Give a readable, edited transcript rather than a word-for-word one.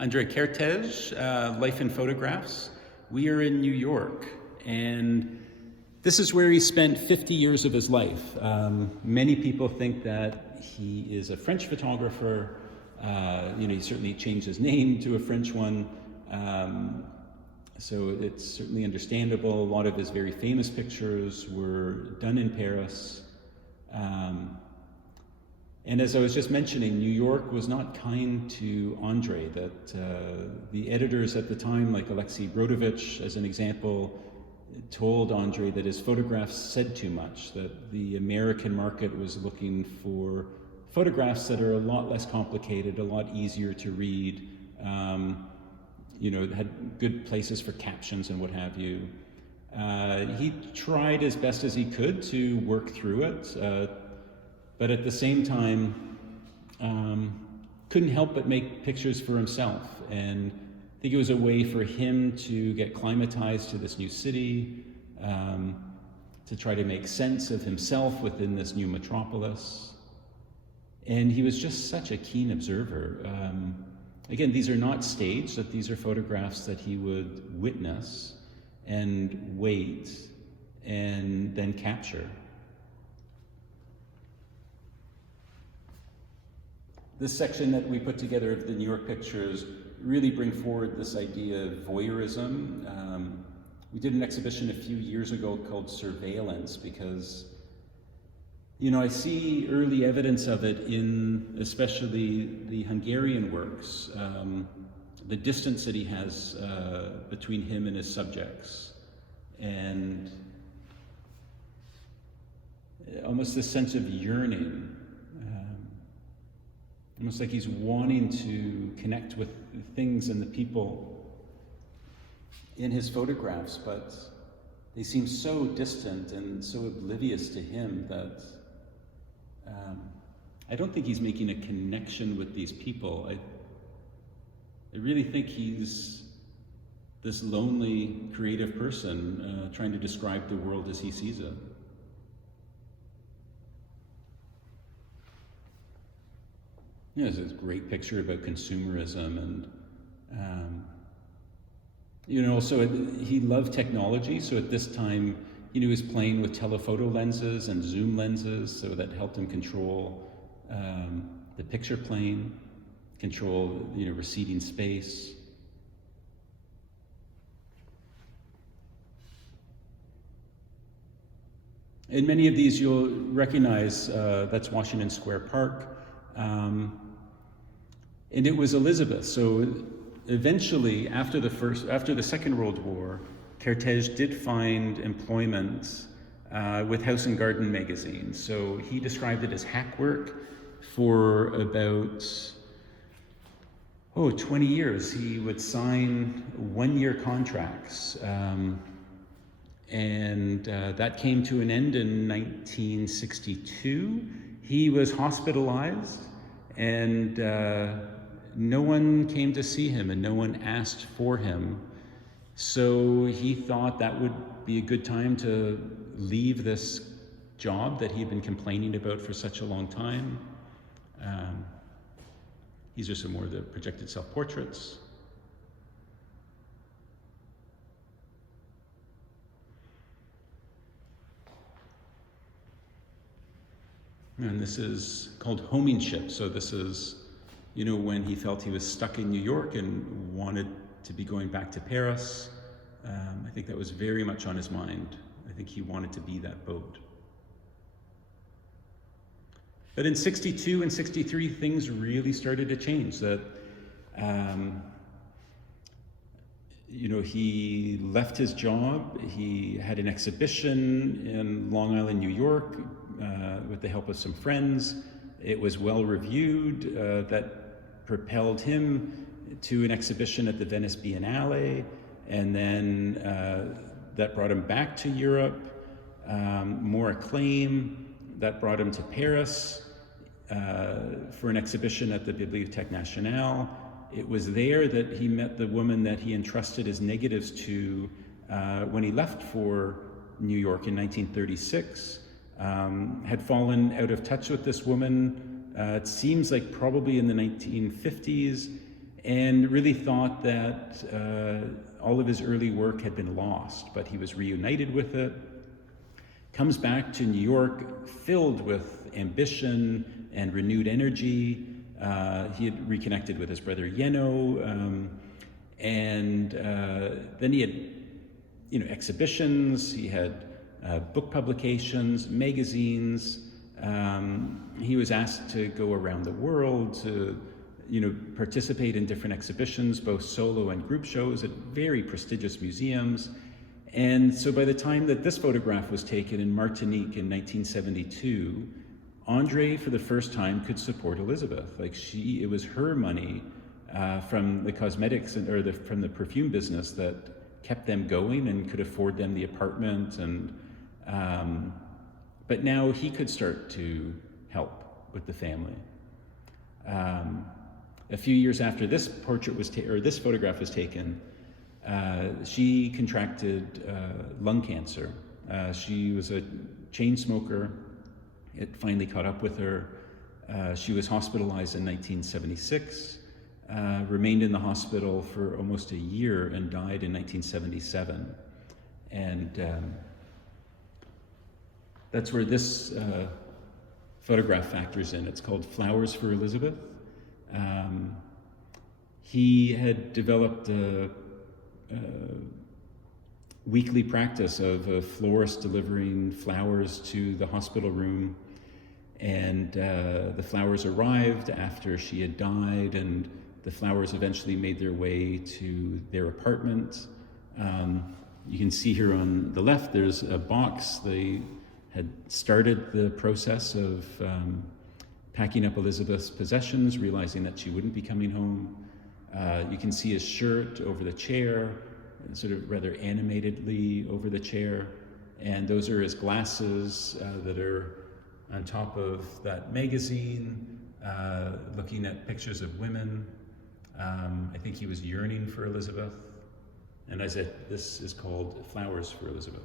André Kertész, Life in Photographs. We are in New York, and this is where he spent 50 years of his life. Many people think that he is a French photographer. He certainly changed his name to a French one. So it's certainly understandable. A lot of his very famous pictures were done in Paris. And as I was just mentioning, New York was not kind to André, that the editors at the time, like Alexei Brodovich, as an example, told André that his photographs said too much, that the American market was looking for photographs that are a lot less complicated, a lot easier to read, had good places for captions and what have you. He tried as best as he could to work through it, but at the same time, couldn't help but make pictures for himself. And I think it was a way for him to get climatized to this new city, to try to make sense of himself within this new metropolis. And he was just such a keen observer. Again, these are not staged, that these are photographs that he would witness and wait and then capture. This section that we put together of the New York pictures really bring forward this idea of voyeurism. We did an exhibition a few years ago called Surveillance because, I see early evidence of it in especially the Hungarian works, the distance that he has between him and his subjects, and almost this sense of yearning. Almost like he's wanting to connect with things and the people in his photographs, but they seem so distant and so oblivious to him that I don't think he's making a connection with these people. I really think he's this lonely, creative person trying to describe the world as he sees it. There's this great picture about consumerism, and also he loved technology. So at this time, he was playing with telephoto lenses and zoom lenses, so that helped him control the picture plane, control receding space. In many of these, you'll recognize that's Washington Square Park. And it was Elizabeth. So eventually, after the Second World War, Kertész did find employment with House and Garden magazine. So he described it as hack work for about 20 years. He would sign one-year contracts. And that came to an end in 1962. He was hospitalized, and no one came to see him and no one asked for him. So he thought that would be a good time to leave this job that he'd been complaining about for such a long time. These are some more of the projected self-portraits. And this is called homing ship. So this is, when he felt he was stuck in New York and wanted to be going back to Paris. I think that was very much on his mind. I think he wanted to be that boat. But in 62 and 63, things really started to change. That, he left his job. He had an exhibition in Long Island, New York, with the help of some friends. It was well reviewed. That propelled him to an exhibition at the Venice Biennale, and then that brought him back to Europe. More acclaim. That brought him to Paris for an exhibition at the Bibliothèque Nationale. It was there that he met the woman that he entrusted his negatives to when he left for New York in 1936. Had fallen out of touch with this woman, it seems like probably in the 1950s, and really thought that all of his early work had been lost, but he was reunited with it. Comes back to New York filled with ambition and renewed energy. He had reconnected with his brother Yeno, and then he had, exhibitions. He had book publications, magazines. He was asked to go around the world to, participate in different exhibitions, both solo and group shows at very prestigious museums. And so by the time that this photograph was taken in Martinique in 1972, André, for the first time, could support Elizabeth. It was her money from the cosmetics from the perfume business that kept them going and could afford them the apartment. And but now he could start to help with the family. A few years after this this photograph was taken, she contracted lung cancer. She was a chain smoker. It finally caught up with her. She was hospitalized in 1976, remained in the hospital for almost a year, and died in 1977. And that's where this photograph factors in. It's called Flowers for Elizabeth. He had developed a weekly practice of a florist delivering flowers to the hospital room, and the flowers arrived after she had died, and the flowers eventually made their way to their apartment. You can see here on the left there's a box. They had started the process of packing up Elizabeth's possessions, realizing that she wouldn't be coming home. You can see his shirt over the chair, sort of rather animatedly over the chair, and those are his glasses that are on top of that magazine, looking at pictures of women. I think he was yearning for Elizabeth, and as this is called Flowers for Elizabeth.